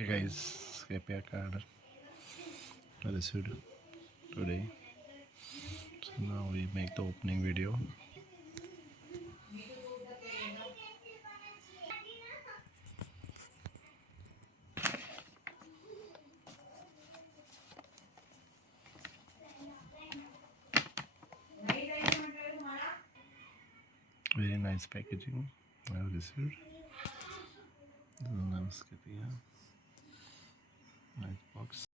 Hey guys, Scapia card I received today. So now we make the opening video. Very nice packaging I have received. This is the name Scapia. Nice box.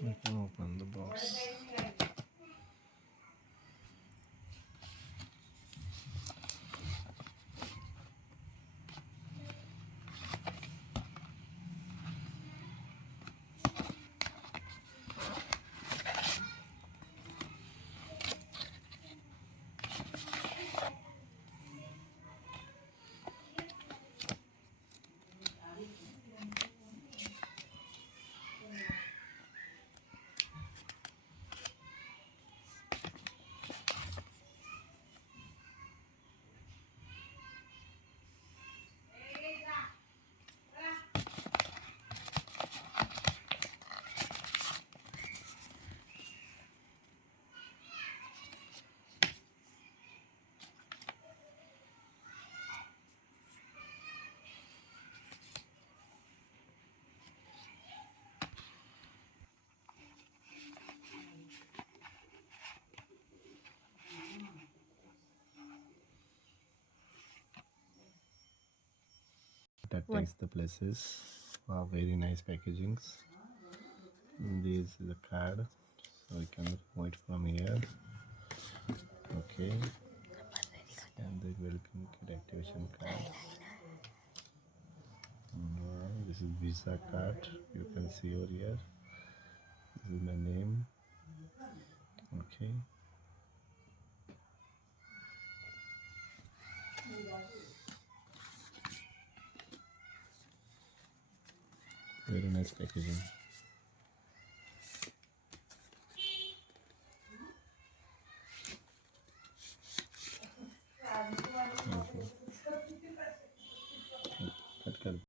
We can open the box. That takes the places. Wow, very nice packagings. And this is a card, so we can remove it from here. Okay. And the welcome kit activation card. This is Visa card. You can see over here. This is my name. Okay. Very nice packaging.